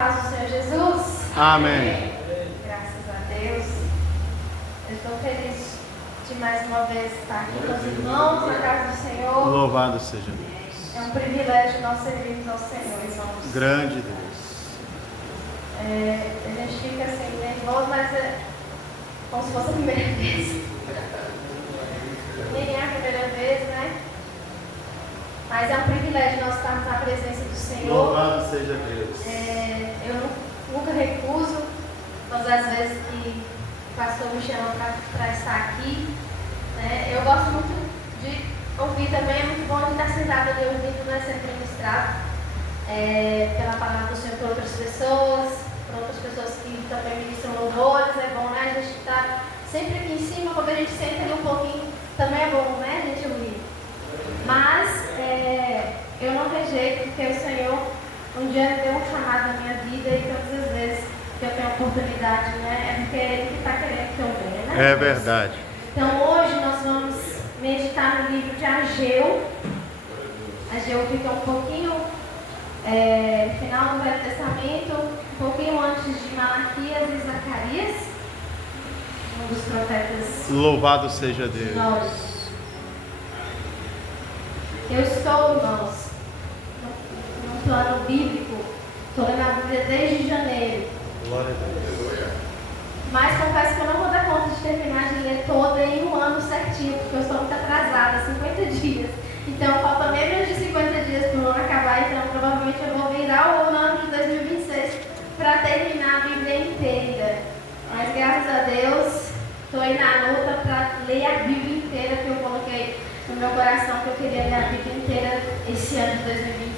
Paz do Senhor Jesus. Amém. Graças a Deus. Eu estou feliz de mais uma vez estar aqui com os irmãos na casa do Senhor. Louvado seja Deus. É um privilégio nós servirmos ao Senhor, irmãos. Grande Deus. A gente fica assim nervoso, mas é como se fosse a primeira vez. Nem é a primeira vez, né? Mas é um privilégio nós estarmos na presença do Senhor. Louvado seja Deus. Eu nunca recuso, todas as vezes que o pastor me chama para estar aqui. Né? Eu gosto muito de ouvir também, é muito bom de estar sentada ali ouvindo, né, sendo ministrado pela palavra do Senhor por outras pessoas que também ministram louvores. É bom, né? A gente está sempre aqui em cima, quando a gente senta ali um pouquinho, também é bom, né, a gente ouvir. Mas eu não rejeito, porque o Senhor um dia me deu um chamado na minha vida e todas as vezes que eu tenho oportunidade, né, é porque é Ele que está querendo que eu venha, né? É verdade. Então hoje nós vamos meditar no livro de Ageu. Ageu fica um pouquinho no final do Velho Testamento, um pouquinho antes de Malaquias e Zacarias, um dos profetas. Louvado seja Deus. Nós. Eu estou, irmãos, num plano bíblico, estou lendo a Bíblia desde janeiro. Glória a Deus. Mas confesso que eu não vou dar conta de terminar de ler toda em um ano certinho, porque eu estou muito atrasada, 50 dias. Então falta menos de 50 dias para o ano acabar, então provavelmente eu vou virar o ano de 2026 para terminar a Bíblia inteira. Mas graças a Deus, estou aí na luta para ler a Bíblia inteira, que eu coloquei no meu coração que eu queria ler a Bíblia inteira esse ano de 2025.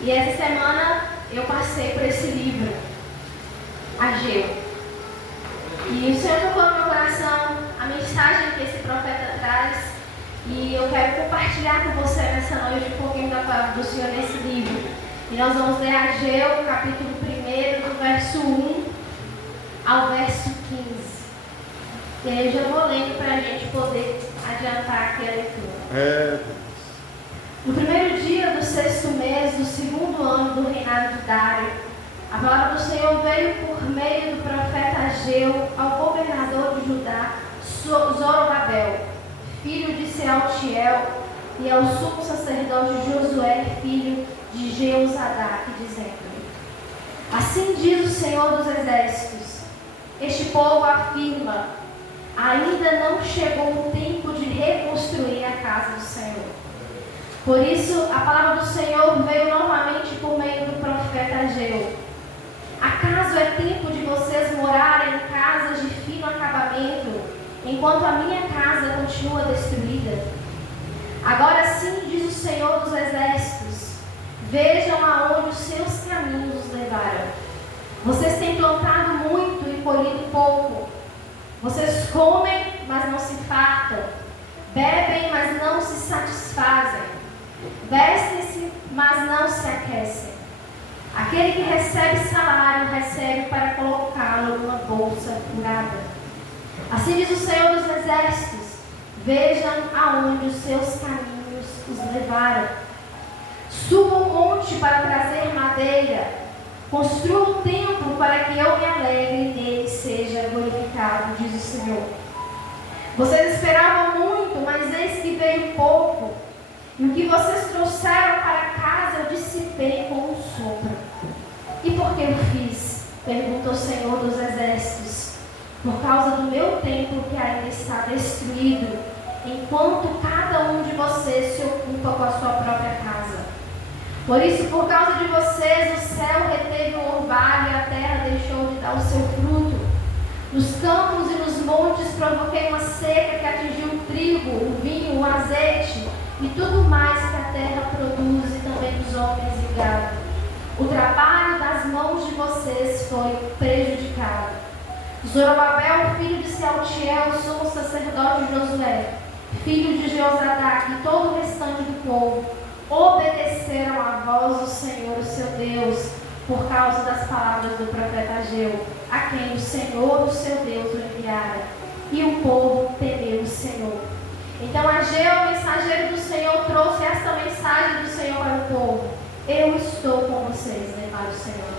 E essa semana eu passei por esse livro, Ageu. E o Senhor tocou no meu coração a mensagem que esse profeta traz. E eu quero compartilhar com você nessa noite um pouquinho da palavra do Senhor nesse livro. E nós vamos ler Ageu, capítulo 1, do verso 1 ao verso 15. E aí eu já vou lendo para a gente poder adiantar aqui a leitura. No primeiro dia do 6º mês do 2º ano do reinado de Dário, a palavra do Senhor veio por meio do profeta Ageu ao governador de Judá, Zorobabel, filho de Sealtiel, e ao sumo sacerdote Josué, filho de Jeozadak, dizendo: Assim diz o Senhor dos Exércitos: Este povo afirma: ainda não chegou o tempo de reconstruir a casa do Senhor. Por isso, a palavra do Senhor veio novamente por meio do profeta Ageu. Acaso é tempo de vocês morarem em casas de fino acabamento, enquanto a minha casa continua destruída? Agora sim, diz o Senhor dos Exércitos: vejam aonde os seus caminhos os levaram. Vocês têm plantado muito e colhido pouco. Vocês comem, mas não se fartam. Bebem, mas não se satisfazem. Vestem-se, mas não se aquecem. Aquele que recebe salário, recebe para colocá-lo numa bolsa furada. Assim diz o Senhor dos Exércitos: vejam aonde os seus caminhos os levaram. Subam o monte para trazer madeira. Construa um templo para que eu me alegre e nele seja glorificado, diz o Senhor. Vocês esperavam muito, mas eis que veio pouco. E o que vocês trouxeram para casa eu dissipei com um sopro. E por que eu fiz? Pergunta o Senhor dos Exércitos. Por causa do meu templo que ainda está destruído, enquanto cada um de vocês se ocupa com a sua própria casa. Por isso, por causa de vocês, o céu reteve o orvalho e a terra deixou de dar o seu fruto. Nos campos e nos montes provoquei uma seca que atingiu o trigo, o vinho, o azeite e tudo mais que a terra produz, e também os homens e o gado. O trabalho das mãos de vocês foi prejudicado. Zorobabel, filho de Sealtiel, sumo sacerdote Josué, filho de Jeozadak, e todo o restante do povo obedeceram à voz do Senhor, o seu Deus, por causa das palavras do profeta Ageu, a quem o Senhor, o seu Deus, o enviara. E o povo temeu o Senhor. Então Ageu, o mensageiro do Senhor, trouxe esta mensagem do Senhor para o povo: eu estou com vocês, declara o Senhor.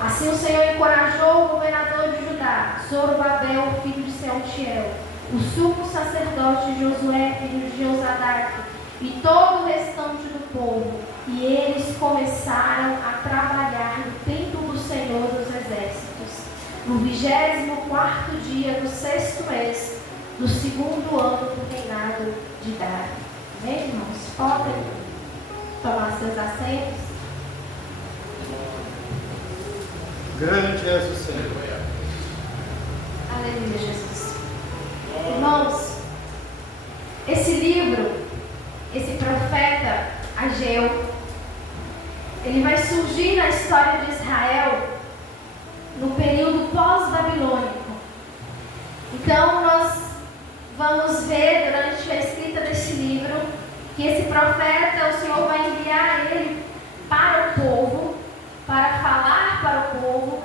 Assim o Senhor encorajou o governador de Judá, Zorobabel, filho de Sealtiel, o sumo sacerdote Josué, filho de Josadac, e todo o restante do povo, e eles começaram a trabalhar no templo do Senhor dos Exércitos, no 24º dia do 6º mês, do 2º ano do reinado de Dário. Amém, irmãos? Podem tomar seus assentos. Grande és o Senhor. Aleluia, Jesus. Irmãos, esse livro, esse profeta Ageu, ele vai surgir na história de Israel no período pós-babilônico. Então nós vamos ver durante a escrita desse livro que esse profeta, o Senhor vai enviar ele para o povo, para falar para o povo,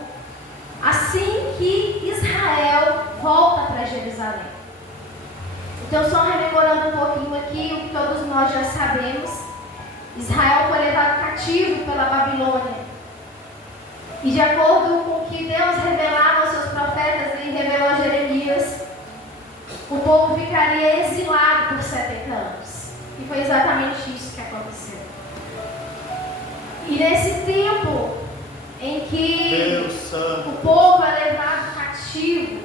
assim que Israel volta para Jerusalém. Então, só rememorando um pouquinho aqui, o que todos nós já sabemos, Israel foi levado cativo pela Babilônia. E de acordo com o que Deus revelava aos seus profetas, ele revelou a Jeremias, o povo ficaria exilado por 70 anos. E foi exatamente isso que aconteceu. E nesse tempo em que o povo é levado cativo,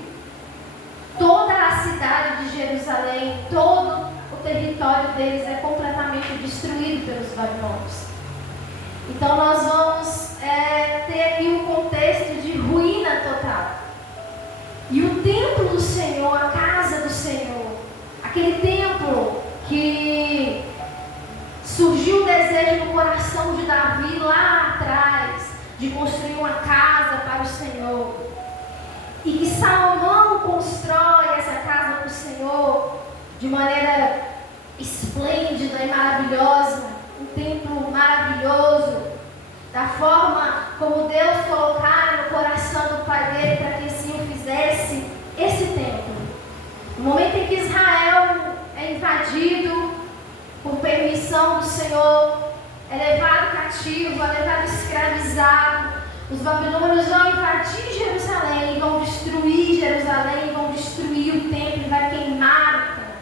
toda a cidade de Jerusalém, todo o território deles é completamente destruído pelos babilônios. Então nós vamos ter aqui um contexto de ruína total. E o templo do Senhor, a casa do Senhor, aquele templo que surgiu o desejo no coração de Davi lá atrás, de construir uma casa para o Senhor, e que Salomão constrói essa casa para o Senhor de maneira esplêndida e maravilhosa, um templo maravilhoso, da forma como Deus colocara no coração do pai dele para que assim o fizesse, esse templo. No momento em que Israel é invadido por permissão do Senhor, é levado cativo, é levado escravizado, os babilônios vão invadir Jerusalém, vão destruir Jerusalém, vão destruir o templo e vai queimar o templo.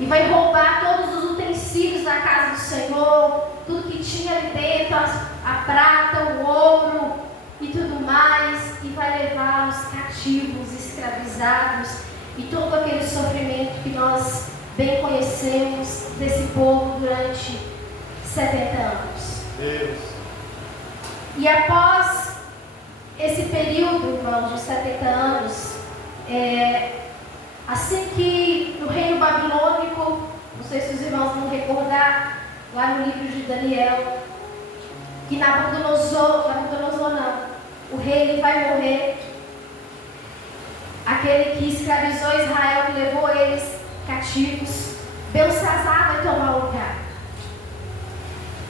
E vai roubar todos os utensílios da casa do Senhor, tudo que tinha ali dentro, a prata, o ouro e tudo mais, e vai levá-los cativos, escravizados, e todo aquele sofrimento que nós bem conhecemos desse povo durante 70 anos. Deus. E após esse período, irmãos, de 70 anos, assim que no reino babilônico, não sei se os irmãos vão recordar, lá no livro de Daniel, que Nabucodonosor não, o rei ele vai morrer, aquele que escravizou Israel, que levou eles cativos, Belsazar vai tomar o lugar.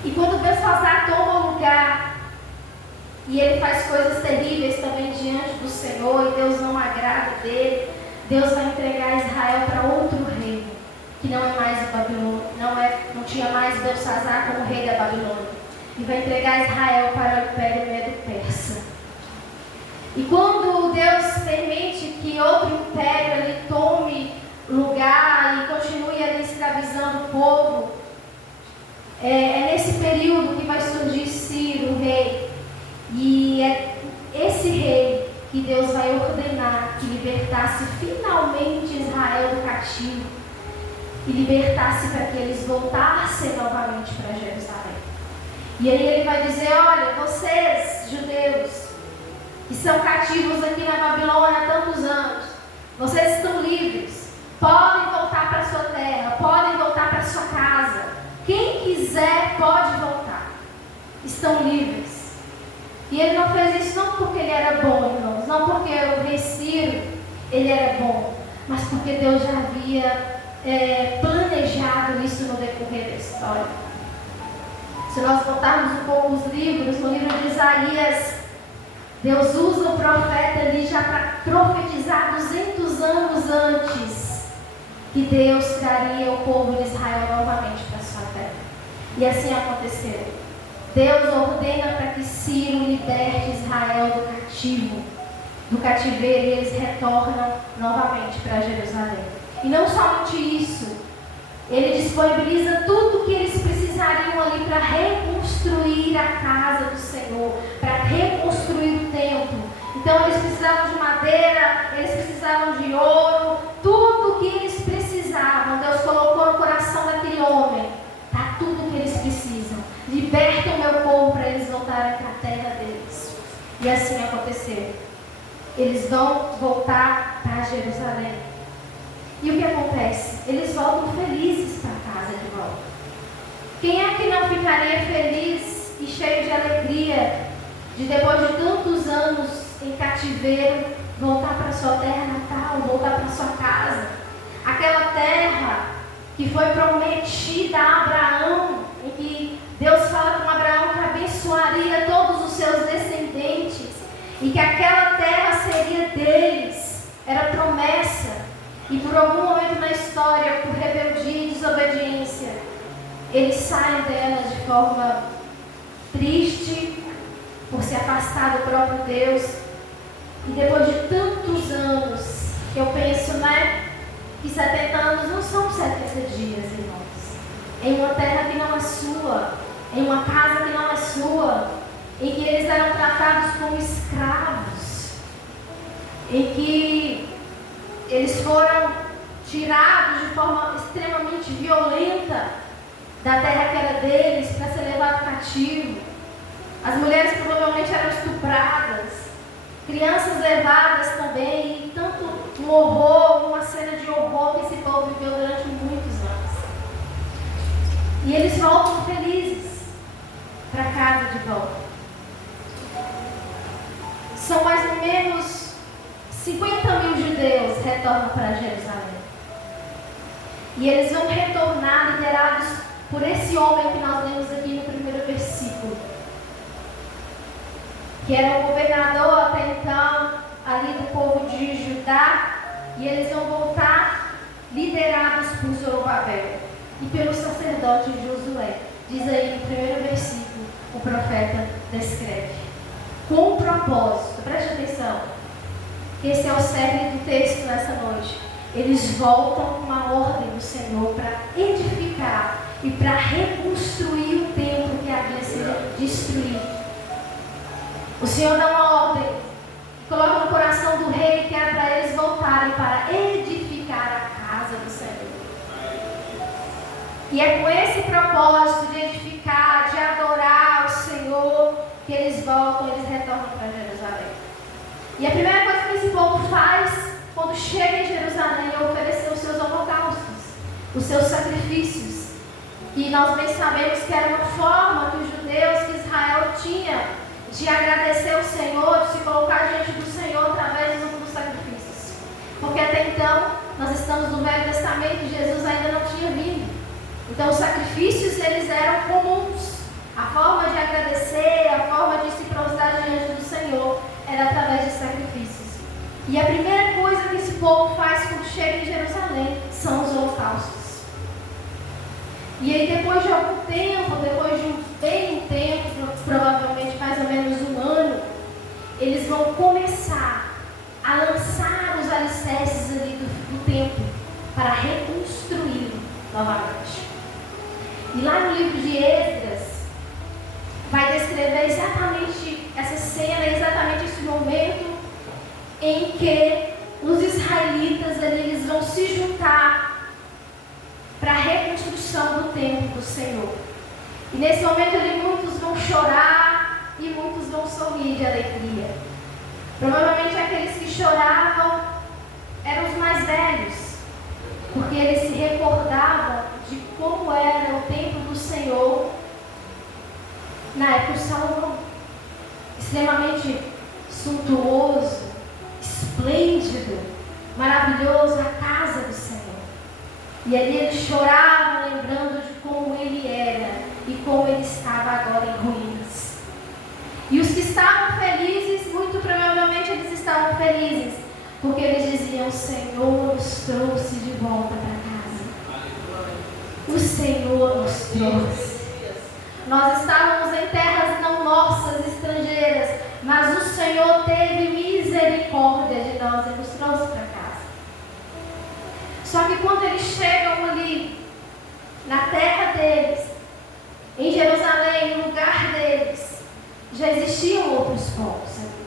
E quando Belsazar toma o lugar, e ele faz coisas terríveis também diante do Senhor, e Deus não agrada dele, Deus vai entregar Israel para outro reino, que não é mais o Babilônia, não tinha mais Belsazar como rei da Babilônia, e vai entregar Israel para o Império Medo-Persa. E quando Deus permite que outro império ali tome lugar e continue ali escravizando o povo, é nesse período que vai surgir Ciro, o rei, e é esse rei que Deus vai ordenar que libertasse finalmente Israel do cativo e libertasse para que eles voltassem novamente para Jerusalém. E aí ele vai dizer: olha, vocês, judeus, que são cativos aqui na Babilônia há tantos anos, vocês estão livres, podem voltar para a sua terra, podem voltar para a sua casa, quem quiser pode voltar, estão livres. E ele não fez isso não porque ele era bom, irmãos, não porque o rei Ciro ele era bom, mas porque Deus já havia planejado isso no decorrer da história. Se nós voltarmos um pouco os livros, no livro de Isaías, Deus usa o profeta ali já para profetizar 200 anos antes que Deus traria o povo de Israel novamente para a sua terra. E assim aconteceu. Deus ordena para que Ciro liberte Israel do cativeiro, e eles retornam novamente para Jerusalém. E não somente isso, ele disponibiliza tudo o que eles precisariam ali para reconstruir a casa do Senhor, para reconstruir o templo. Então eles precisavam de madeira, eles precisavam de ouro, tudo o que eles precisavam, Deus colocou no coração daquele homem. Está tudo o que eles precisam. Liberta o meu povo para eles voltarem para a terra deles. E assim aconteceu. Eles vão voltar para Jerusalém. E o que acontece? Eles voltam felizes para casa de volta. Quem é que não ficaria feliz e cheio de alegria de depois de tantos anos em cativeiro voltar para sua terra natal, voltar para sua casa? Aquela terra que foi prometida a Abraão, em que Deus fala com Abraão que abençoaria todos os seus descendentes e que aquela terra seria deles. Era promessa. E por algum momento na história, por rebeldia e desobediência, eles saem dela de forma triste, por se afastar do próprio Deus. E depois de tantos anos, eu penso, que 70 anos não são 70 dias, irmãos. Em uma terra que não é sua, em uma casa que não é sua, em que eles eram tratados como escravos, em que eles foram tirados de forma extremamente violenta da terra que era deles para ser levados cativo. As mulheres provavelmente eram estupradas, crianças levadas também, e tanto um horror, uma cena de horror que esse povo viveu durante muitos anos. E eles voltam felizes para casa de volta. São mais ou menos 50 mil judeus retornam para Jerusalém. E eles vão retornar liderados por esse homem que nós lemos aqui no primeiro versículo, que era o governador até então ali do povo de Judá, e eles vão voltar liderados por Zorobabel e pelo sacerdote Josué. Diz aí no primeiro versículo, o profeta descreve. Com um propósito, preste atenção, esse é o cerne do texto nessa noite. Eles voltam com a ordem do Senhor para edificar e para reconstruir o templo que havia sido destruído. O Senhor dá uma ordem, coloca no coração do rei que é para eles voltarem para edificar a casa do Senhor. E é com esse propósito de edificar, de adorar o Senhor, que eles voltam, eles retornam para Jerusalém. E a primeira coisa que esse povo faz quando chega em Jerusalém é oferecer os seus holocaustos, os seus sacrifícios. E nós bem sabemos que era uma forma que os judeus, que Israel tinha de agradecer ao Senhor, de se colocar diante do Senhor através dos sacrifícios. Porque até então, nós estamos no Velho Testamento e Jesus ainda não tinha vindo. Então os sacrifícios, eles eram comuns. A forma de agradecer, a forma de se prostrar diante do Senhor era através de sacrifícios. E a primeira coisa que esse povo faz quando chega em Jerusalém são os holocaustos. E aí depois de algum tempo, depois de um bem tempo, provavelmente mais ou menos um ano, eles vão começar a lançar os alicerces ali do templo para reconstruí-lo novamente. E lá no livro de Esdras vai descrever exatamente essa cena, exatamente esse momento em que os israelitas ali, eles vão se juntar para a reconstrução do templo do Senhor. E nesse momento ali muitos vão chorar e muitos vão sorrir de alegria. Provavelmente aqueles que choravam eram os mais velhos, porque eles se recordavam de como era o templo do Senhor na época de Salomão. Extremamente suntuoso, esplêndido, maravilhoso, a casa do Senhor. E ali eles choravam lembrando de como ele era e como ele estava agora em ruínas. E os que estavam felizes, muito provavelmente eles estavam felizes, porque eles diziam: o Senhor nos trouxe de volta para casa. O Senhor nos trouxe. Nós estávamos em terras não nossas, estrangeiras, mas o Senhor teve misericórdia de nós e nos trouxe para casa. Só que quando eles chegam ali, na terra deles, em Jerusalém, no lugar deles, já existiam outros povos ali.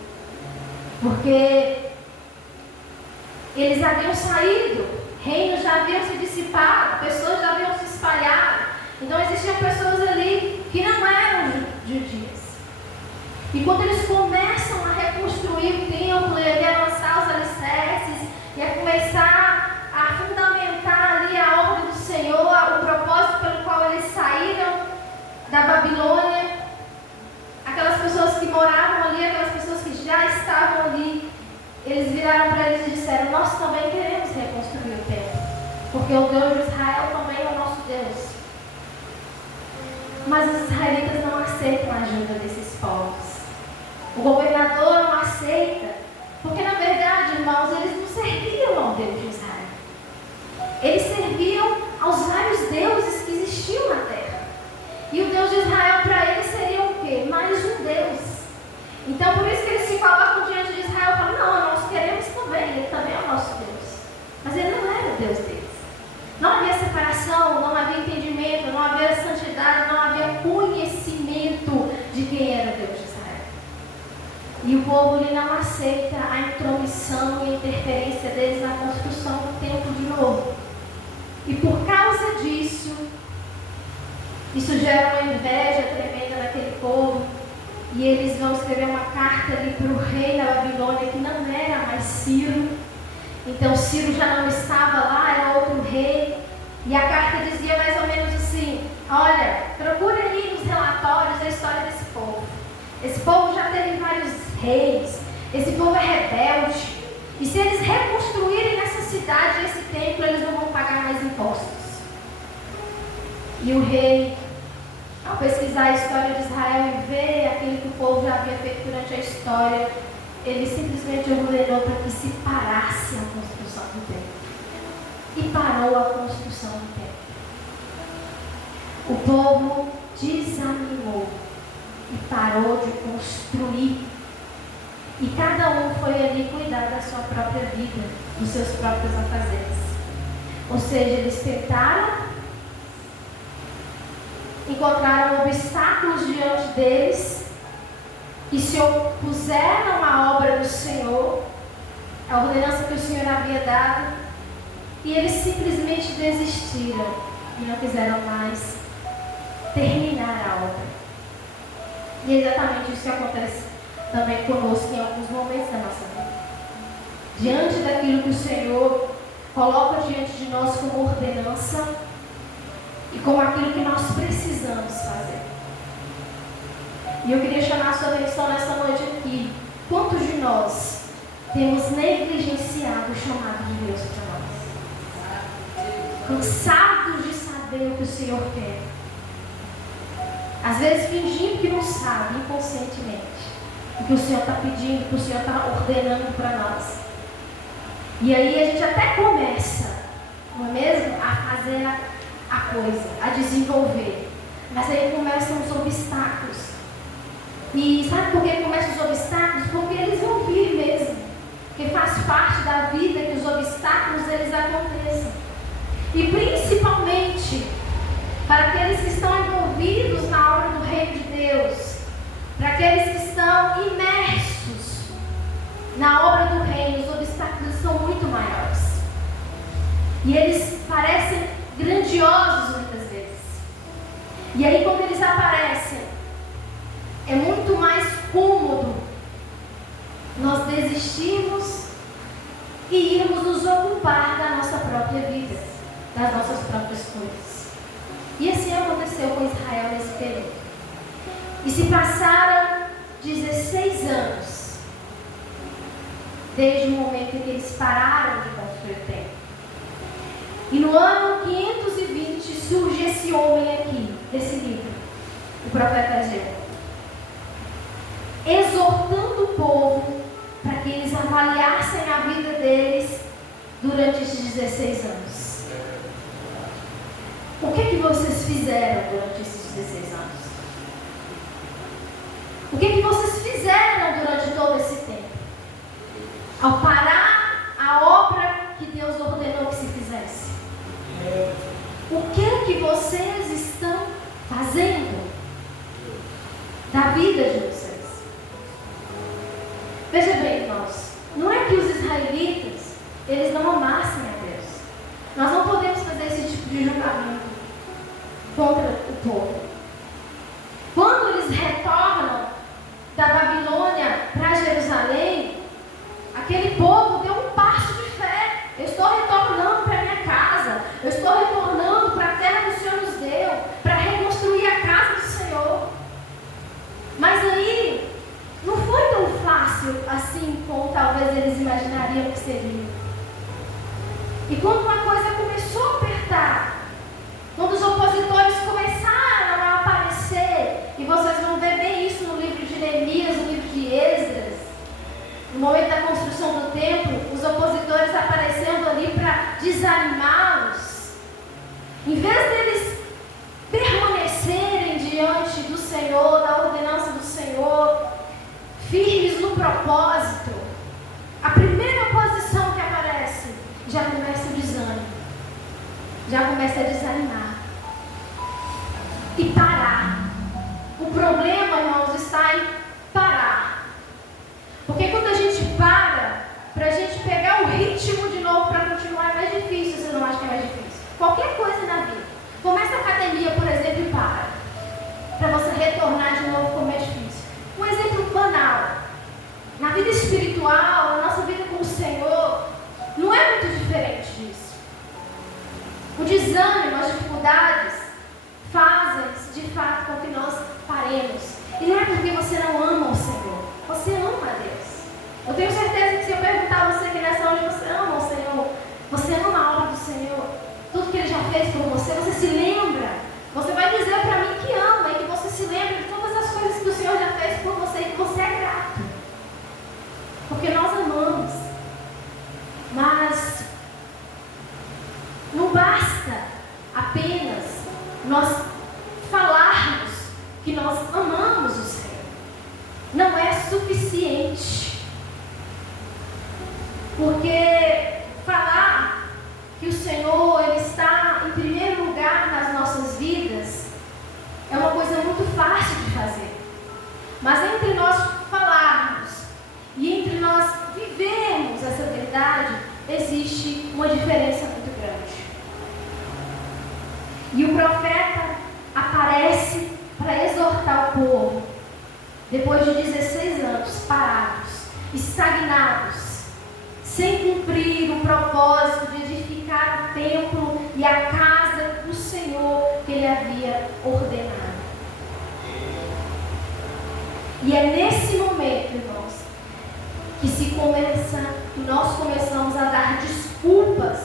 Porque eles haviam saído, reinos já haviam se dissipado, pessoas já haviam se espalhado. Então existiam pessoas ali que não eram judias. E quando eles começam a reconstruir o templo, e a lançar os alicerces, e a começar a fundamentar ali a obra do Senhor, o propósito pelo qual eles saíram da Babilônia, aquelas pessoas que moravam ali, aquelas pessoas que já estavam ali, eles viraram para eles e disseram: nós também queremos reconstruir o templo, porque o Deus de Israel também é o nosso Deus. Mas os israelitas não aceitam a ajuda desses povos. O governador não aceita, porque na verdade, irmãos, eles não serviam ao Deus de Israel. Eles serviam aos vários deuses que existiam na terra. E o Deus de Israel para eles seria o quê? Mais um Deus. Então por isso que eles se colocam diante de Israel e falam: não, nós queremos também, ele também é o nosso Deus. Mas ele não era o Deus deles. Não havia separação, não havia entendimento, não havia santidade, não havia conhecimento de quem era o Deus de Israel. E o povo ele não aceita a intromissão e a interferência deles na construção do templo de novo. E por causa disso, isso gera uma inveja tremenda naquele povo. E eles vão escrever uma carta ali para o rei da Babilônia, que não era mais Ciro. Então Ciro já não estava lá, era outro rei. E a carta dizia mais ou menos assim: olha, procure aí nos relatórios a história desse povo. Esse povo já teve vários reis. Esse povo é rebelde. E se eles reconstruírem essa cidade, esse templo, eles não vão pagar mais impostos. E o rei, ao pesquisar a história de Israel e ver aquilo que o povo já havia feito durante a história, ele simplesmente ordenou para que se parasse a construção do templo. E parou a construção do templo. O povo desanimou e parou de construir. E cada um foi ali cuidar da sua própria vida, dos seus próprios afazeres. Ou seja, eles tentaram, encontraram obstáculos diante deles e se opuseram à obra do Senhor, à ordenança que o Senhor havia dado, e eles simplesmente desistiram e não quiseram mais terminar a obra. E é exatamente isso que acontece também conosco em alguns momentos da nossa vida. Diante daquilo que o Senhor coloca diante de nós como ordenança e como aquilo que nós precisamos fazer. E eu queria chamar a sua atenção nessa noite aqui. Quantos de nós temos negligenciado o chamado de Deus para nós? Cansados de saber o que o Senhor quer. Às vezes fingindo que não sabe, inconscientemente, o que o Senhor está pedindo, o que o Senhor está ordenando para nós. E aí a gente até começa, não é mesmo? A fazer a coisa, a desenvolver. Mas aí começam os obstáculos. E sabe por que começam os obstáculos? Porque eles vão vir mesmo. Porque faz parte da vida que os obstáculos eles aconteçam. E principalmente para aqueles que estão envolvidos na obra do Reino de Deus, para aqueles que estão imersos na obra do Reino, os obstáculos são muito maiores. E eles parecem grandiosos muitas vezes. E aí quando eles aparecem, é muito mais cômodo nós desistirmos e irmos nos ocupar da nossa própria vida, das nossas próprias coisas. E assim aconteceu com Israel nesse período. E se passaram 16 anos desde o momento em que eles pararam de construir o templo. E no ano 520 surge esse homem aqui, desse livro, o profeta Ageu, exortando o povo para que eles avaliassem a vida deles durante esses 16 anos. O que vocês fizeram durante esses 16 anos? O que vocês fizeram durante todo esse tempo? Ao parar a obra que Deus ordenou que se fizesse. O que vocês estão fazendo da vida de vocês? Veja bem, irmãos, não é que os israelitas, eles não amassem a Deus. Nós não podemos fazer esse tipo de julgamento contra o povo. Quando eles retornam da Babilônia para Jerusalém, aquele povo deu um passo de fé. Eu estou retornando para minha casa, eu estou retornando para a terra que o Senhor nos deu, para reconstruir a casa do Senhor. Mas aí, não foi tão fácil assim como talvez eles imaginariam que seria. E quando uma coisa começou a apertar, quando os opositores começaram a aparecer, e vocês vão ver bem isso no livro de Neemias, no livro de Esdras, no momento da construção do templo, os opositores aparecendo ali para desanimá-los, em vez deles permanecerem diante do Senhor, da ordenança do Senhor, firmes no propósito, a primeira oposição que aparece, já começa o desânimo, já começa a desanimar e parar. O problema, irmãos, está em parar. Porque quando a gente para a gente pegar o ritmo de novo para continuar, é mais difícil. Você não acha que é mais difícil? Qualquer coisa na vida. Começa a academia, por exemplo, e para você retornar de novo, como é difícil. Um exemplo banal. Na vida espiritual, na nossa vida com o Senhor, não é muito diferente disso. O desânimo, as dificuldades fazem, de fato, com que nós paremos. E não é porque você não ama o Senhor. Você ama a Deus. Eu tenho certeza que se eu perguntar a você aqui nessa noite, você ama o Senhor, você ama a obra do Senhor, tudo que Ele já fez por você, você se lembra. Você vai dizer para mim que ama e que você se lembra de todas as coisas que o Senhor já fez por você e que você é grato. Porque nós amamos. Mas não basta apenas nós falarmos que nós amamos o Senhor. Não é suficiente. Porque falar que o Senhor Ele está em primeiro lugar nas nossas vidas é uma coisa muito fácil de fazer. Mas entre nós falarmos e entre nós vivermos essa verdade, existe uma diferença muito grande. E o profeta aparece para exortar o povo, depois de 16 anos parados, estagnados, sem cumprir o propósito de edificar o templo e a casa do Senhor que Ele havia ordenado. E é nesse momento, irmãos, que nós começamos a dar desculpas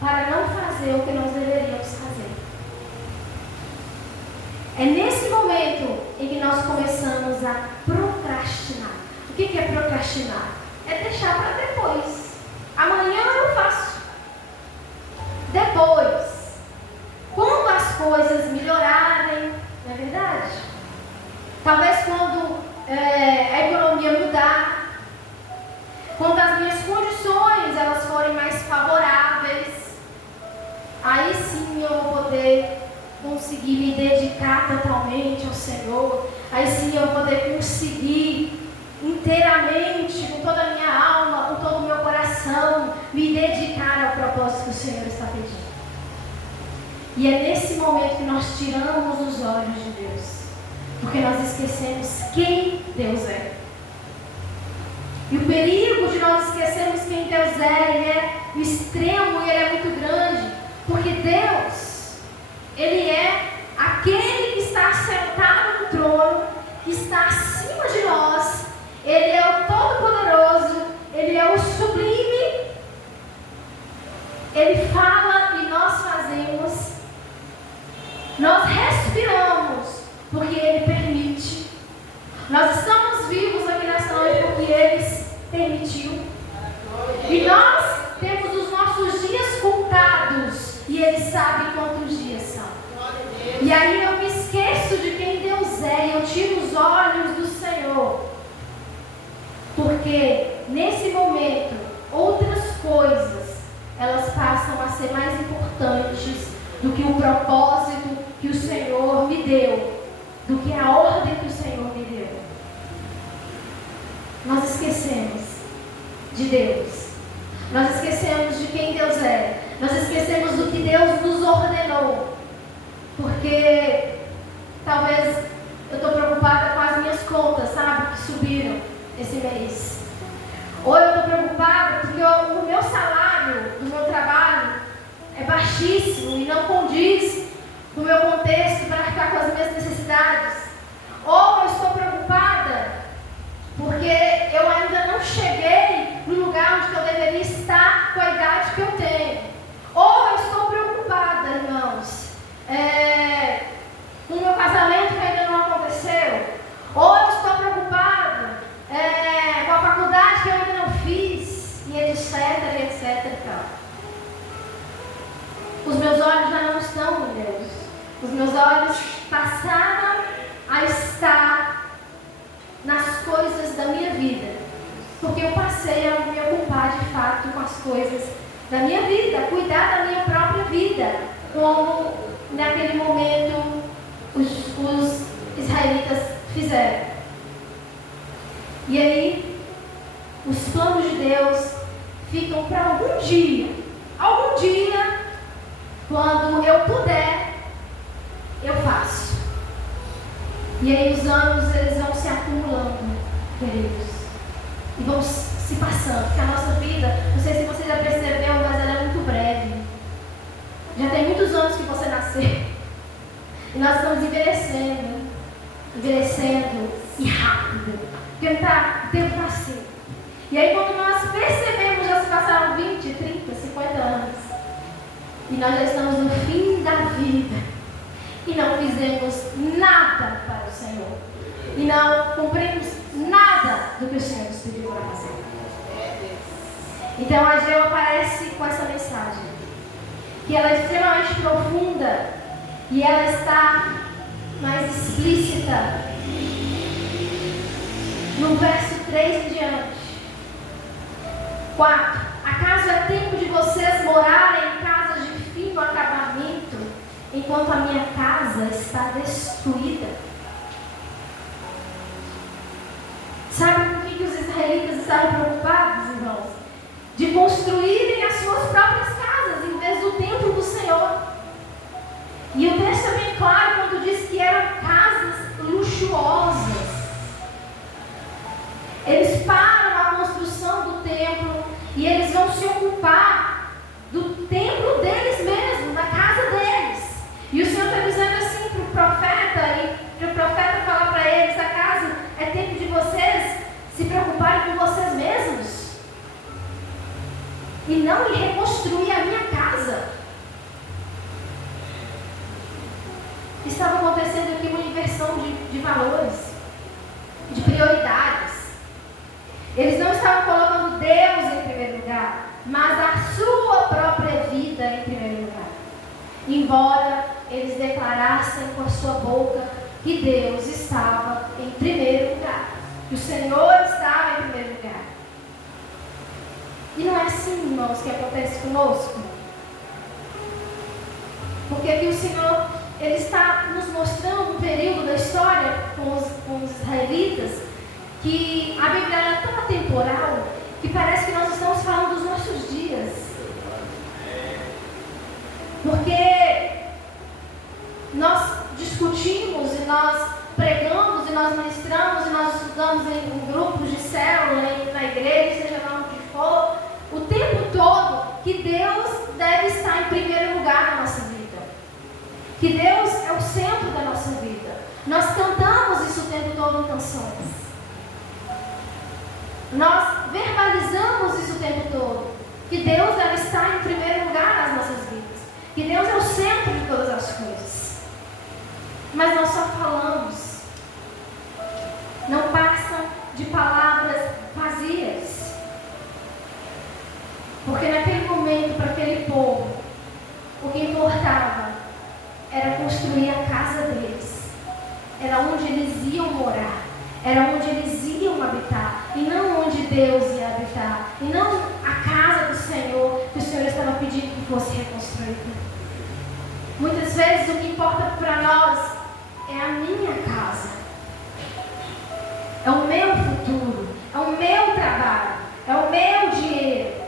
para não fazer o que nós deveríamos fazer. É nesse momento em que nós começamos a procrastinar. O que é procrastinar? É deixar para depois. Amanhã eu faço. Depois. Quando as coisas melhorarem, não é verdade? Talvez quando a economia mudar, quando as minhas condições elas forem mais favoráveis, aí sim eu vou poder conseguir me dedicar totalmente ao Senhor. Aí sim eu vou poder conseguir inteiramente, com toda a minha alma, com todo o meu coração, me dedicar ao propósito que o Senhor está pedindo. E é nesse momento que nós tiramos os olhos de Deus, porque nós esquecemos quem Deus é. E o perigo de nós esquecermos quem Deus é, Ele é o extremo e Ele é muito grande, porque Deus, Ele é aquele que está sentado no trono, que está acima de nós. Ele é o Todo-Poderoso, Ele é o Sublime. Ele fala e nós fazemos. Nós respiramos porque Ele permite. Nós estamos vivos aqui nessa noite porque Ele permitiu. E nós temos os nossos dias contados e Ele sabe quantos dias são. E aí eu me esqueço de quem Deus é, eu tiro os olhos do Senhor. Porque nesse momento, outras coisas, elas passam a ser mais importantes do que o propósito que o Senhor me deu, do que a ordem que o Senhor me deu. Nós esquecemos de Deus. Nós esquecemos de quem Deus é. Nós esquecemos do que Deus nos ordenou. Porque talvez eu estou preocupada com as minhas contas, sabe? Que subiram esse mês. Ou eu estou preocupada porque o meu salário do meu trabalho é baixíssimo e não condiz com o meu contexto para ficar com as minhas necessidades. Ou eu estou preocupada porque eu ainda não cheguei no lugar onde eu deveria estar com a idade que eu tenho. Ou eu estou preocupada, irmãos, com o meu casamento que ainda não aconteceu. Ou eu estou preocupada com a faculdade que eu ainda não fiz, e etc, etc e tal. Os meus olhos já não estão em Deus. Os meus olhos passaram a estar nas coisas da minha vida, porque eu passei a me ocupar de fato com as coisas da minha vida, cuidar da minha própria vida, como naquele momento os israelitas fizeram. E aí, os planos de Deus ficam para algum dia, quando eu puder, eu faço. E aí os anos, eles vão se acumulando, queridos, e vão se passando, porque a nossa vida, não sei se você já percebeu, mas ela é muito breve. Já tem muitos anos que você nasceu, e nós estamos envelhecendo e rápido, porque o tempo está assim. E aí quando nós percebemos, já se passaram 20, 30, 50 anos, e nós já estamos no fim da vida, e não fizemos nada para o Senhor, e não cumprimos nada do que o Senhor nos pediu para fazer. Então a Ageu aparece com essa mensagem, que ela é extremamente profunda, e ela está mais explícita no verso 3 em diante. 4. Acaso é tempo de vocês morarem em casas de fino acabamento, enquanto a minha casa está destruída? Sabe por que os israelitas estavam preocupados, irmãos? De construírem as suas próprias casas em vez do templo do Senhor. E o texto é bem claro quando diz que eram casas luxuosas. Eles param a construção do templo e eles vão se ocupar do templo deles mesmos, da casa deles. E o Senhor está dizendo assim para o profeta, e para o profeta falar para eles: acaso é tempo de vocês se preocuparem com vocês mesmos? E não em reconstruir a minha casa. Estava acontecendo aqui uma inversão de valores, de prioridades. Eles não estavam colocando Deus em primeiro lugar, mas a sua própria vida em primeiro lugar. Embora eles declarassem com a sua boca que Deus estava em primeiro lugar, que o Senhor estava em primeiro lugar. E não é assim, irmãos, que acontece conosco. Porque aqui o Senhor, Ele está nos mostrando um período da história com os israelitas, que a Bíblia é tão atemporal que parece que nós estamos falando dos nossos dias. Porque nós discutimos e nós pregamos e nós ministramos e nós estudamos em grupos de célula, na igreja, seja lá onde for, o tempo todo que Deus deve estar em primeiro lugar na nossa vida. Que Deus é o centro da nossa vida. Nós cantamos isso o tempo todo em canções. Nós verbalizamos isso o tempo todo. Que Deus deve estar em primeiro lugar nas nossas vidas. Que Deus é o centro de todas as coisas. Mas nós só falamos. Não passam de palavras vazias. Porque naquele momento, para aquele povo, o que importava era construir a casa deles. Era onde eles iam morar. Era onde eles iam habitar. E não onde Deus ia habitar. E não a casa do Senhor, que o Senhor estava pedindo que fosse reconstruída. Muitas vezes o que importa para nós é a minha casa. É o meu futuro. É o meu trabalho. É o meu dinheiro.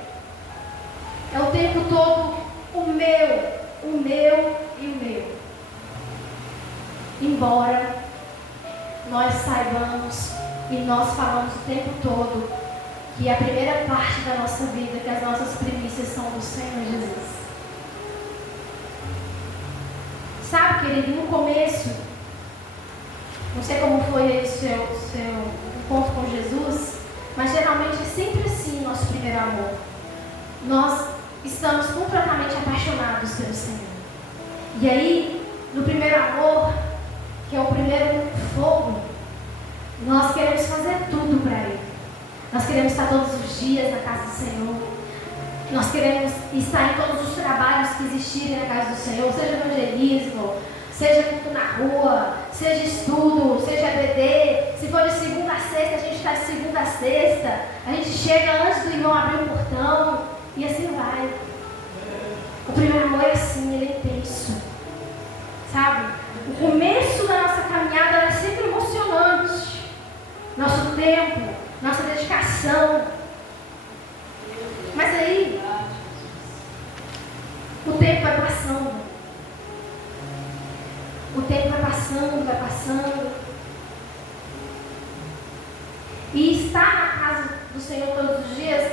É o tempo todo o meu e o meu. Embora nós saibamos e nós falamos o tempo todo que a primeira parte da nossa vida, que as nossas primícias são do Senhor Jesus. Sabe, querido, no começo, não sei como foi aí o seu encontro com Jesus, mas geralmente é sempre assim nosso primeiro amor. Nós estamos completamente apaixonados pelo Senhor. E aí, no primeiro amor, que é o primeiro fogo, nós queremos fazer tudo para Ele. Nós queremos estar todos os dias na casa do Senhor. Nós queremos estar em todos os trabalhos que existirem na casa do Senhor, seja evangelismo, seja culto na rua, seja estudo, seja EBD. Se for de segunda a sexta, a gente está de segunda a sexta. A gente chega antes do irmão abrir o portão e assim vai. O primeiro amor é assim, ele é intenso. Sabe? O começo da nossa caminhada é sempre emocionante. Nosso tempo, nossa dedicação. Mas aí, o tempo vai passando. O tempo vai passando, vai passando. E estar na casa do Senhor todos os dias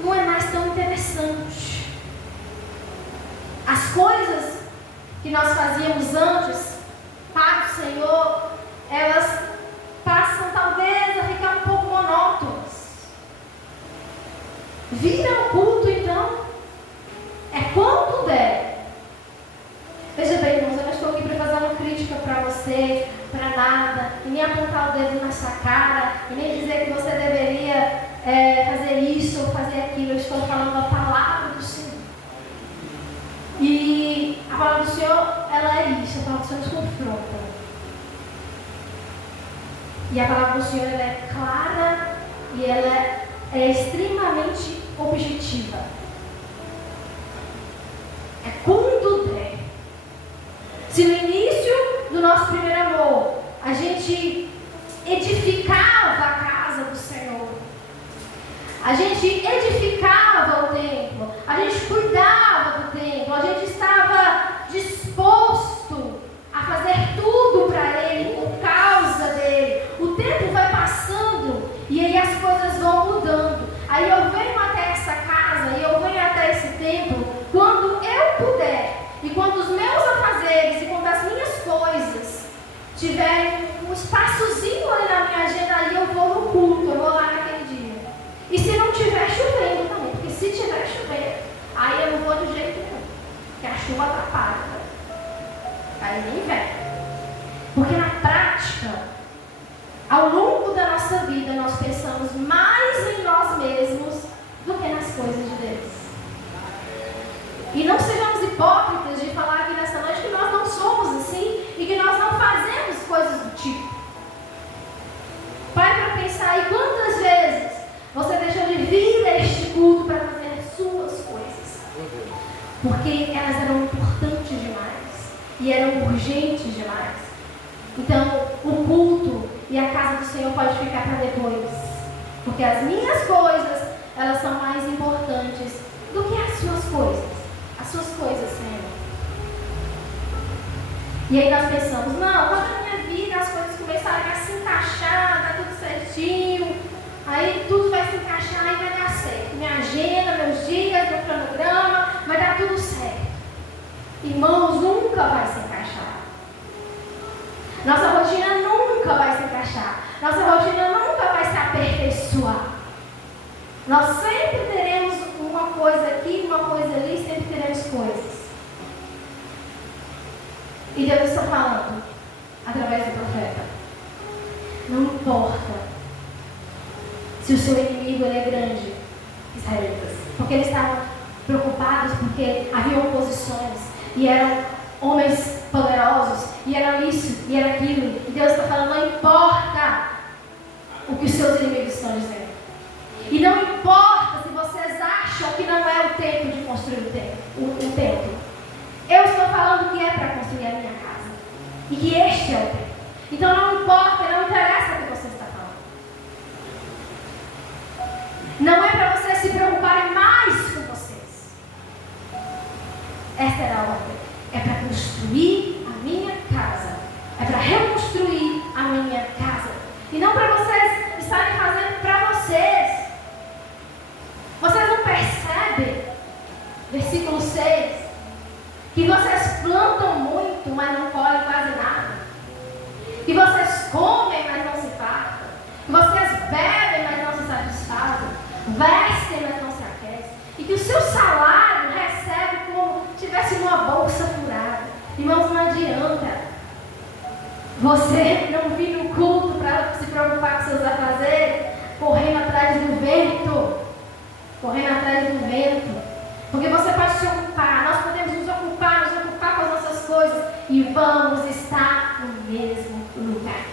não é mais tão interessante. As coisas que nós fazíamos antes para o Senhor, elas passam talvez a ficar um pouco monótonas. Vir ao culto, então, é quando der. Veja bem, irmãos, eu não estou aqui para fazer uma crítica para você, para nada, e nem apontar o dedo na sua cara, e nem dizer que você deveria fazer isso ou fazer aquilo. Eu estou falando a palavra do Senhor. E a palavra do Senhor, ela é isso, a palavra do Senhor nos confronta. E a palavra do Senhor, ela é clara e ela é extremamente objetiva. É quando der. Se no início do nosso primeiro amor a gente edificava a casa do Senhor, a gente edificava o templo, a gente cuidava do templo, a gente estava disposto a fazer tudo para Ele, por causa dele. O tempo vai passando e aí as coisas vão mudando. Aí eu venho até essa casa e eu venho até esse templo quando eu puder. E quando os meus afazeres e quando as minhas coisas tiverem um espaçozinho ali na minha agenda, aí eu vou no culto, eu vou lá naquele dia. E se não estiver chovendo também, porque se estiver chovendo, aí eu não vou de jeito nenhum, porque a chuva atrapalha. Aí nem vem. Porque na prática, ao longo da nossa vida, nós pensamos mais em nós mesmos do que nas coisas de Deus. E não sejamos hipócritas de falar aqui nessa noite que nós não somos assim e que nós não fazemos coisas do tipo. Pare para pensar aí quantas vezes você deixou de vir a este culto para fazer as suas coisas. Porque elas eram importantes demais e eram urgentes demais. Então, o culto e a casa do Senhor pode ficar para depois. Porque as minhas coisas, elas são mais importantes do que as suas coisas. As suas coisas, Senhor. E aí nós pensamos, não, quando na minha vida as coisas começarem a se encaixar, dar tudo certinho, aí tudo vai se encaixar e vai dar certo. Minha agenda, meus dias, meu cronograma, vai dar tudo certo. Irmãos, nunca vai se encaixar. Nossa rotina nunca vai se encaixar. Nossa rotina nunca vai se aperfeiçoar. Nós sempre teremos uma coisa aqui, uma coisa ali, sempre teremos coisas. E Deus está falando, através do profeta, não importa se o seu inimigo ele é grande, israelitas, porque eles estavam preocupados porque havia oposições e eram homens poderosos e eram isso e era aquilo. E Deus está falando, não importa o que os seus inimigos estão dizendo. vocês? Que vocês plantam muito, mas não colhem quase nada? Que vocês comem, mas não se fartam? Que vocês bebem, mas não se satisfazem? Vestem, mas não se aquecem? E que o seu salário recebe como se tivesse uma bolsa furada? Irmãos, não adianta você não vir no culto para se preocupar com seus afazeres, correndo atrás do vento. Correndo atrás do vento. Porque você pode se ocupar, nós podemos nos ocupar com as nossas coisas e vamos estar no mesmo lugar.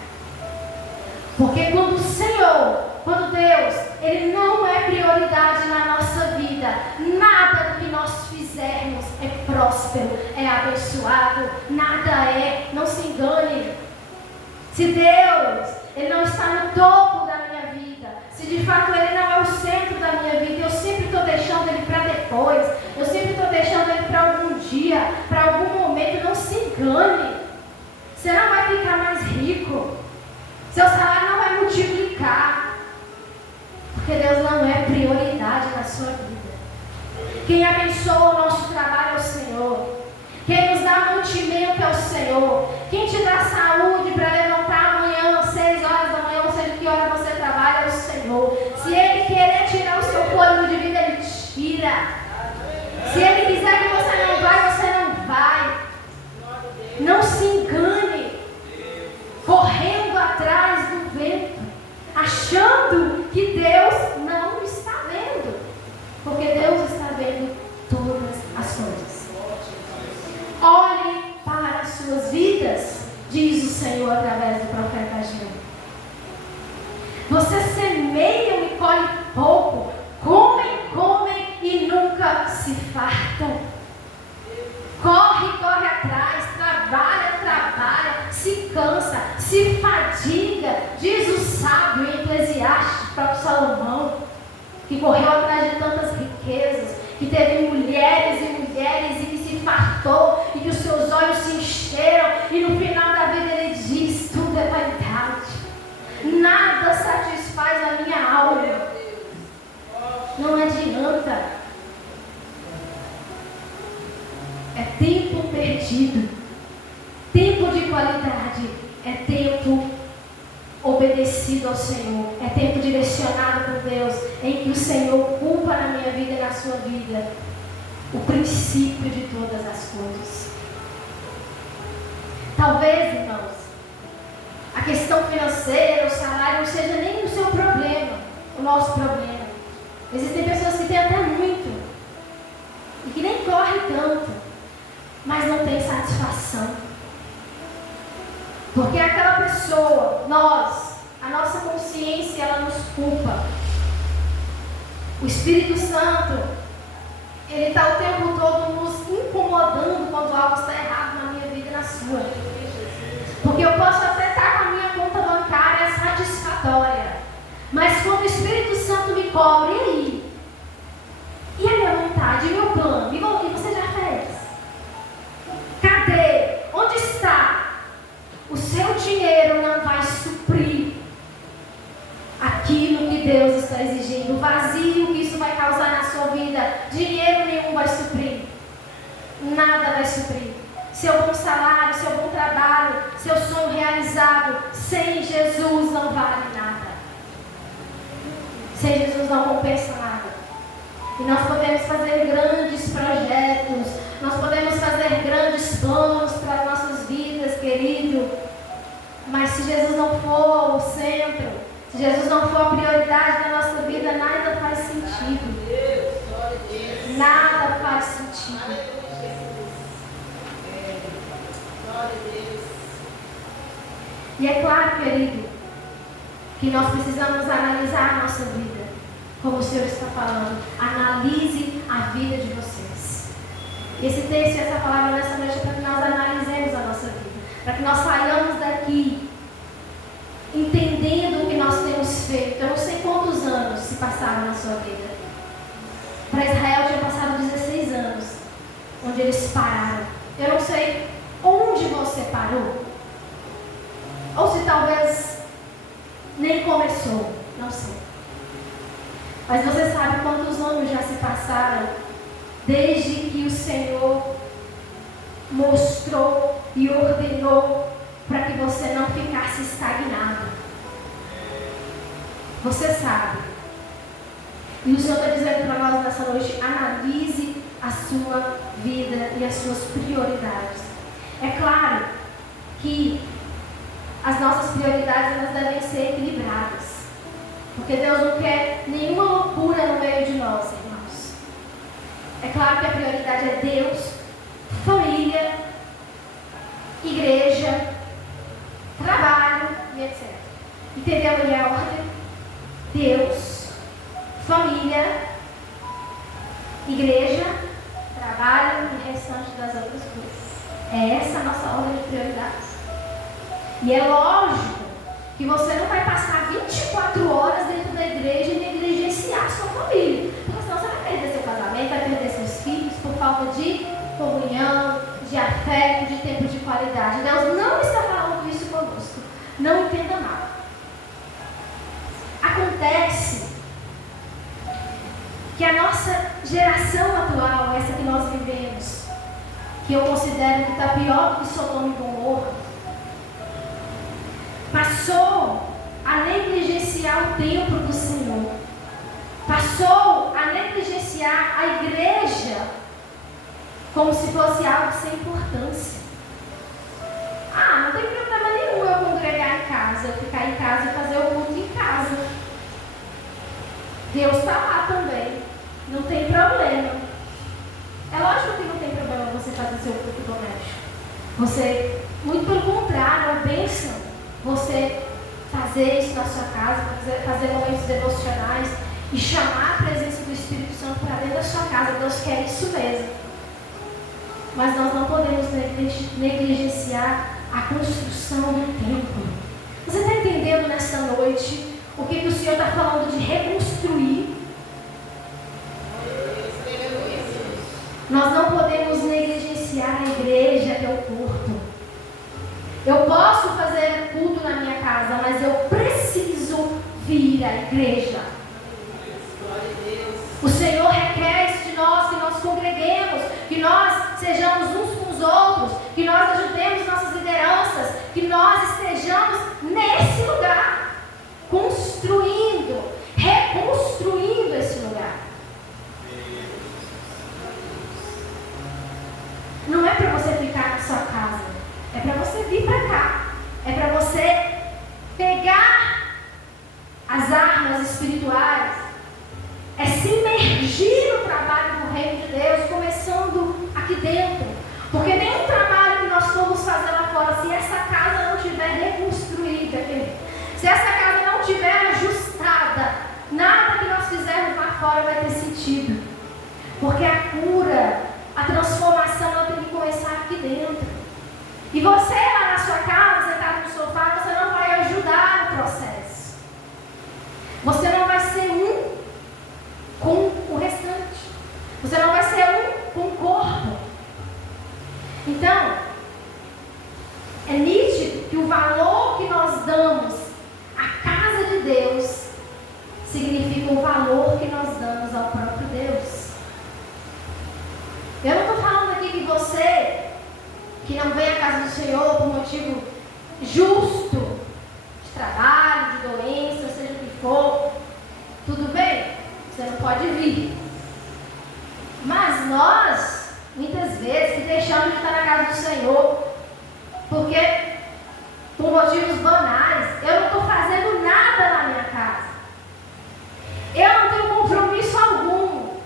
Porque quando o Senhor, quando Deus, Ele não é prioridade na nossa vida, nada do que nós fizermos é próspero, é abençoado, nada é, não se engane. Se Deus, Ele não está no topo da minha vida, se de fato Ele não é o centro da minha vida, eu sempre estou deixando Ele para depois, eu sempre estou deixando Ele para algum dia, para algum momento, não se engane. Você não vai ficar mais rico, seu salário não vai multiplicar, porque Deus não é prioridade na sua vida. Quem abençoa o nosso trabalho é o Senhor. Quem nos dá mantimento é o Senhor. Quem te dá saúde para levantar amanhã, 6 horas da manhã, ou seja, que hora você trabalha, é o Senhor. Se Ele querer tirar o seu fôlego de vida, Ele tira. Se Ele quiser que você não vai, você não vai. Não se engane, correndo atrás do vento, achando que Deus não está vendo. Porque Deus está vendo todas as coisas. Olhe para as suas vidas, diz o Senhor através do profeta Ageu. Vocês semeiam e colhem pouco, comem e nunca se fartam. Corre atrás, trabalha, se cansa, se fadiga, diz o sábio em Eclesiastes, próprio Salomão, que correu atrás de tantas riquezas, que teve mulheres e que se fartou e que os seus olhos se encheram e no final da vida ele diz: tudo é vaidade, nada satisfaz a minha alma. Não adianta, é tempo perdido, tempo de qualidade, é tempo obedecido ao Senhor, é tempo direcionado por Deus, em que o Senhor ocupa na minha vida e na sua vida o princípio de todas as coisas. Talvez, irmãos, a questão financeira, o salário não seja nem o seu problema, o nosso problema. Existem pessoas que têm até muito e que nem correm tanto, mas não têm satisfação. Porque aquela pessoa, a nossa consciência, ela nos culpa. O Espírito Santo, ele está o tempo todo nos incomodando quando algo está errado na minha vida e na sua. Porque eu posso até estar com a minha conta bancária satisfatória, mas quando o Espírito Santo me cobra, e aí? E a minha vontade, e o meu plano? E você já fez? Cadê? Onde está? O seu dinheiro não vai suprir aquilo que Deus está exigindo. O vazio que isso vai causar na sua vida, dinheiro nenhum vai suprir. Nada vai suprir. Seu bom salário, seu bom trabalho, seu sonho realizado, sem Jesus não vale nada. Sem Jesus não compensa nada. E nós podemos fazer grandes projetos, nós podemos fazer grandes planos para as nossas vidas, querido. Mas se Jesus não for o centro, se Jesus não for a prioridade da nossa vida, nada faz sentido. Nada faz sentido. E é claro, querido, que nós precisamos analisar a nossa vida. Como o Senhor está falando, analise a vida de vocês. Esse texto e essa palavra nessa noite é para que nós analisemos a nossa vida. Para que nós saiamos daqui entendendo o que nós temos feito. Eu não sei quantos anos se passaram na sua vida. Para Israel tinha passado 16 anos, onde eles pararam. Eu não sei onde você parou. Ou se talvez nem começou, não sei. Mas você sabe quantos anos já se passaram desde que o Senhor mostrou e ordenou para que você não ficasse estagnado. Você sabe. E o Senhor está dizendo para nós nessa noite: analise a sua vida e as suas prioridades. É claro que as nossas prioridades elas devem ser equilibradas. Porque Deus não quer nenhuma loucura no meio de nós, irmãos. É claro que a prioridade é Deus, família, igreja, trabalho e etc. Entendeu aí a ordem? Deus, família, igreja, trabalho e o restante das outras coisas. É essa a nossa ordem de prioridades. E é lógico que você não vai passar 24 horas dentro da igreja e negligenciar a sua família. Porque senão você vai perder seu casamento, vai perder seus filhos por falta de comunhão, de afeto, de tempo de qualidade. Deus não está falando isso conosco. Não entenda mal. Acontece que a nossa geração atual, essa que nós vivemos, que eu considero que está pior do que Sodoma e Gomorra, passou a negligenciar o templo do Senhor, passou a negligenciar a igreja como se fosse algo sem importância. Não tem problema nenhum eu congregar em casa, eu ficar em casa e fazer o culto em casa. Deus está lá também, não tem problema. É lógico que não tem problema você fazer seu culto doméstico. Você, muito pelo contrário, é uma bênção você fazer isso na sua casa, fazer momentos devocionais e chamar a presença do Espírito Santo para dentro da sua casa. Deus quer isso mesmo. Mas nós não podemos negligenciar a construção do templo. Você está entendendo nessa noite o que o Senhor está falando de reconstruir? Nós não podemos negligenciar a igreja, que é o corpo. Eu posso fazer culto na minha casa, mas eu preciso vir à igreja. O Senhor requer isso de nós, que nós congreguemos, que nós sejamos uns com os outros, que nós ajudemos nossas lideranças, que nós estejamos nesse lugar, construindo, reconstruindo esse lugar. Não é para você ficar na sua casa, é para você vir para cá, é para você pegar as armas espirituais, é se imergir no trabalho do reino de Deus, começando aqui dentro. Porque nenhum trabalho que nós formos fazer lá fora, se essa casa não estiver reconstruída, se essa casa não estiver ajustada, nada que nós fizermos lá fora vai ter sentido. Porque a cura, a transformação, ela tem que começar aqui dentro. E você lá na sua casa, sentado no sofá, você não vai ajudar no processo. Você não vai ser um com o restante. Você não vai ser um com o corpo. Então, é nítido que o valor que nós damos à casa de Deus significa o valor que nós damos ao próprio Deus. Eu não estou falando aqui que você que não vem à casa do Senhor por motivo justo, de trabalho, de doença, seja o que for, tudo bem, você não pode vir. Mas nós, muitas vezes, que deixamos de estar na casa do Senhor, porque por motivos banais, eu não estou fazendo nada na minha casa. Eu não tenho compromisso algum,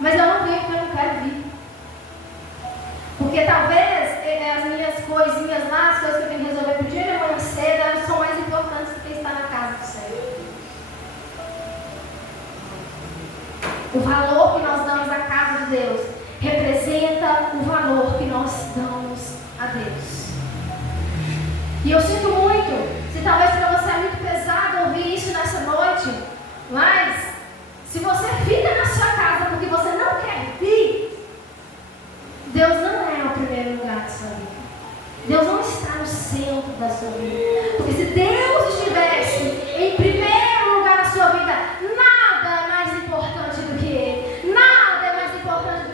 mas eu não venho porque eu não quero vir. Porque talvez as minhas coisinhas lá, as coisas que eu tenho que resolver para o dia de amanhã cedo, elas são mais importantes do que estar na casa do Senhor. O valor que nós damos à casa de Deus representa o valor que nós damos a Deus. E eu sinto muito, se talvez para você é muito pesado ouvir isso nessa noite, mas se você fica na sua casa porque você não quer vir, Deus não é o primeiro lugar da sua vida. Deus não está no centro da sua vida. Porque se Deus estivesse em primeiro lugar na sua vida, nada é mais importante do que Ele. Nada é mais importante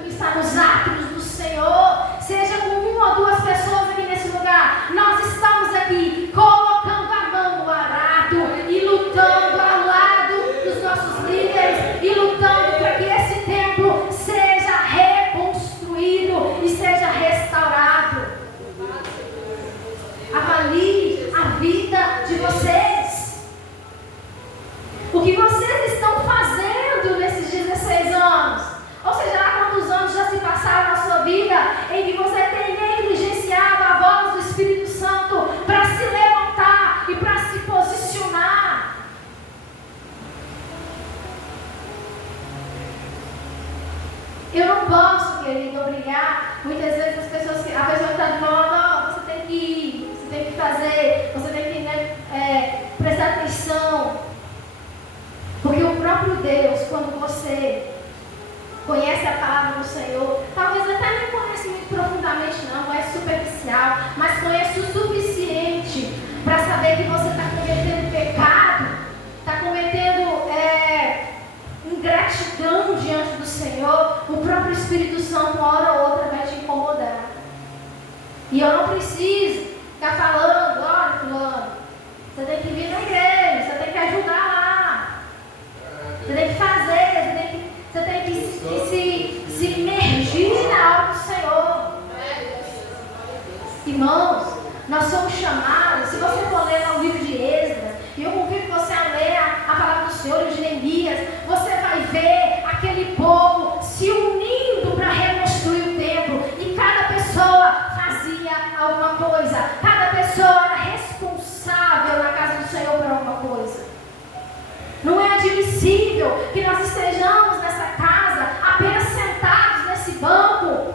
Eu não posso, querido, obrigar muitas vezes a pessoa que está do meu lado, você tem que ir, você tem que fazer, você tem que prestar atenção. Porque o próprio Deus, quando você conhece a palavra do Senhor, talvez até nem conhece muito profundamente não, é superficial, mas conhece o suficiente para saber que você está cometendo pecado, está cometendo ingratidão diante do Senhor. O próprio Espírito Santo, uma hora ou outra, vai te incomodar. E eu não preciso ficar falando, olha, fulano, você tem que vir na igreja, você tem que ajudar lá, você tem que fazer, você tem que se imergir na obra do Senhor. Irmãos, nós somos chamados, se você for ler no livro de Esdras, e eu convido você a ler a palavra do Senhor, de Neemias, você vai ver aquele povo se unindo para reconstruir o templo, e cada pessoa fazia alguma coisa, cada pessoa era responsável na casa do Senhor por alguma coisa. Não é admissível que nós estejamos nessa casa apenas sentados nesse banco,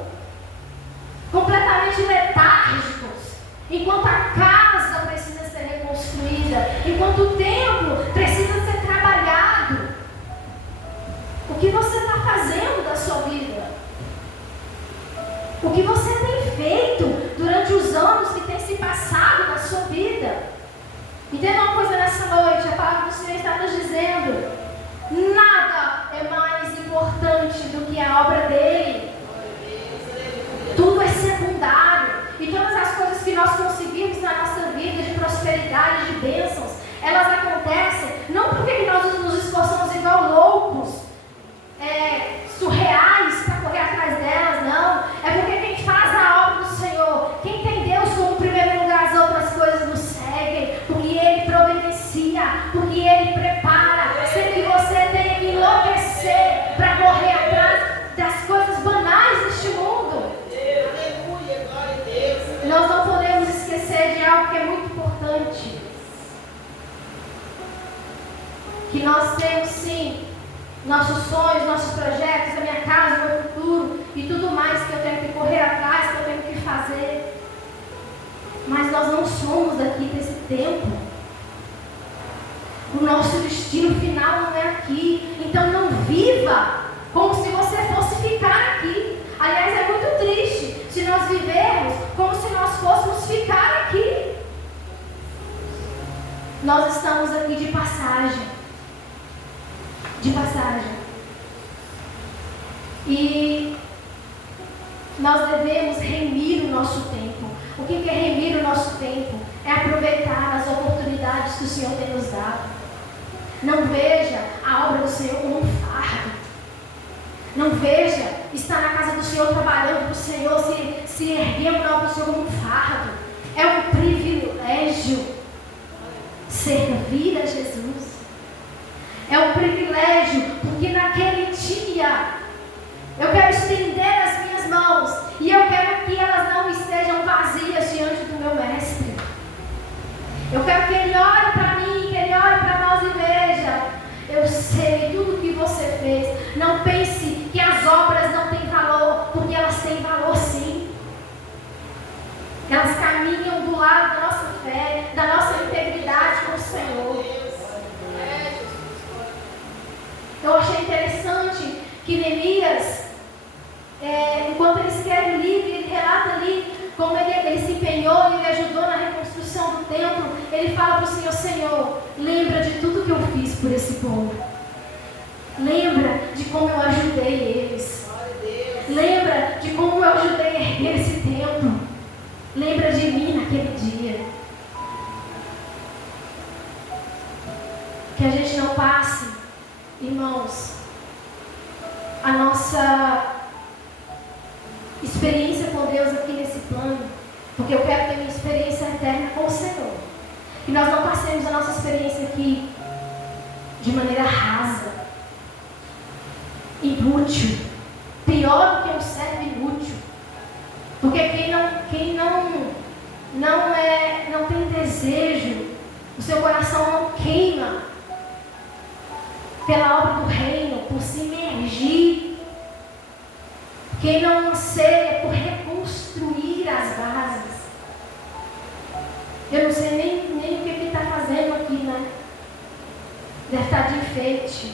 completamente letárgicos, enquanto a casa precisa ser reconstruída, enquanto o templo precisa ser trabalhado. O que você está fazendo da sua vida? O que você tem feito durante os anos que tem se passado na sua vida? Entenda uma coisa nessa noite, a palavra do Senhor está nos dizendo: nada é mais importante do que a obra dele. Tudo é secundário. E todas as coisas que nós conseguimos na nossa vida, de prosperidade, de bênçãos, elas acontecem não porque nós nos esforçamos igual loucos, surreais para correr atrás delas, não. É porque quem faz a obra do Senhor, quem tem Deus como primeiro lugar, as outras coisas nos seguem, porque Ele providencia, porque Ele prepara, sem que você tenha que enlouquecer para correr atrás das coisas banais deste mundo. Nós não podemos esquecer de algo que é muito importante, que nós temos sim nossos sonhos, nossos projetos, a minha casa, o meu futuro e tudo mais que eu tenho que correr atrás, que eu tenho que fazer, mas nós não somos daqui desse tempo. O nosso destino final não é aqui, então não viva como se você fosse ficar aqui. Aliás, é muito triste se nós vivermos como se nós fôssemos ficar aqui. Nós estamos aqui de passagem. De passagem. E nós devemos remir o nosso tempo. O que é remir o nosso tempo? É aproveitar as oportunidades que o Senhor tem nos dado. Não veja a obra do Senhor como um fardo. Não veja estar na casa do Senhor, trabalhando para o Senhor, se erguendo na obra do Senhor como um fardo. É um privilégio servir a Jesus. É um privilégio, porque naquele dia eu quero estender as minhas mãos e eu quero que elas não estejam vazias diante do meu Mestre. Eu quero que Ele olhe para mim, que Ele olhe para nós e veja: eu sei tudo o que você fez. Não pense que as obras não têm valor, porque elas têm valor sim. Elas caminham do lado da nossa fé, da nossa integridade com o Senhor. Eu achei interessante que Neemias, enquanto ele escreve o livro, ele relata ali como ele se empenhou, ele ajudou na reconstrução do templo. Ele fala para o Senhor: Senhor, lembra de tudo que eu fiz por esse povo. Lembra de como eu ajudei eles. Lembra de como eu ajudei a erguer esse templo. Lembra de mim naquele dia. Que a gente não passe, irmãos, a nossa experiência com Deus aqui nesse plano, porque eu quero ter minha experiência eterna com o Senhor. Que nós não passemos a nossa experiência aqui de maneira rasa, inútil, pior do que um servo inútil. Porque quem não tem desejo, o seu coração não queima pela obra do reino, por se imergir Quem não anseia por reconstruir as bases. Eu não sei nem o que ele está fazendo aqui, né? Deve estar de enfeite.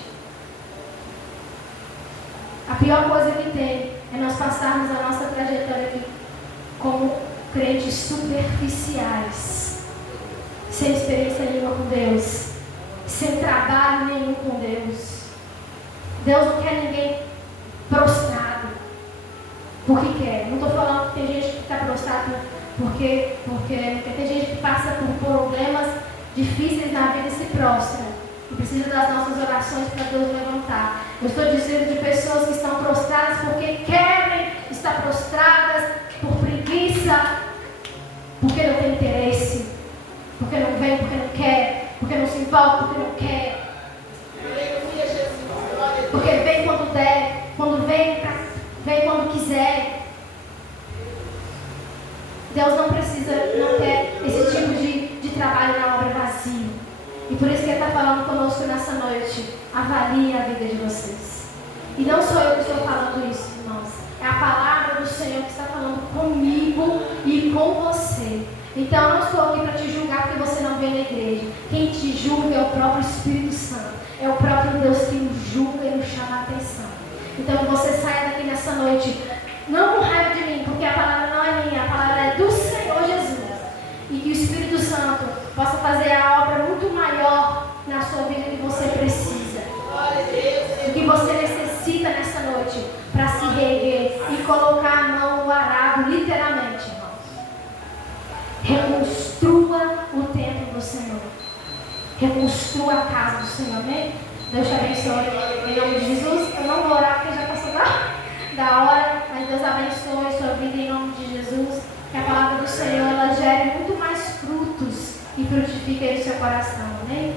A pior coisa que tem é nós passarmos a nossa trajetória aqui como crentes superficiais, sem experiência nenhuma com Deus, sem trabalho nenhum com Deus. Deus não quer ninguém prostrado porque quer. Não estou falando que tem gente que está prostrado porque tem gente que passa por problemas difíceis na vida e se prostra e precisa das nossas orações para Deus levantar. Eu estou dizendo de pessoas que estão prostradas porque querem estar prostradas, por preguiça, porque não tem interesse, porque não vem, porque não quer, porque não se envolve, porque não quer, porque vem quando der, quando vem quando quiser. Deus não quer esse tipo de trabalho na obra vazio. E por isso que Ele está falando conosco nessa noite. Avalie a vida de vocês. E não sou eu que estou falando isso, irmãos. É a palavra do Senhor que está falando comigo e com você. Então eu não estou aqui para te julgar porque você não vem na igreja. Quem te julga é o próprio Espírito Santo. É o próprio Deus que nos julga e nos chama a atenção. Então que você saia daqui nessa noite, não com raiva de mim, porque a palavra não é minha, a palavra é do Senhor Jesus. E que o Espírito Santo possa fazer a obra muito maior na sua vida que você precisa. O que você necessita nessa noite para se reerguer e colocar a mão no arado, literalmente, irmãos. Reconstrua o templo do Senhor. Reconstrua a casa do Senhor, amém? Deus te abençoe. Em nome de Jesus, eu não vou orar porque já passou da hora, mas Deus abençoe sua vida em nome de Jesus. Que a palavra do Senhor ela gere muito mais frutos e frutifique aí o seu coração, amém?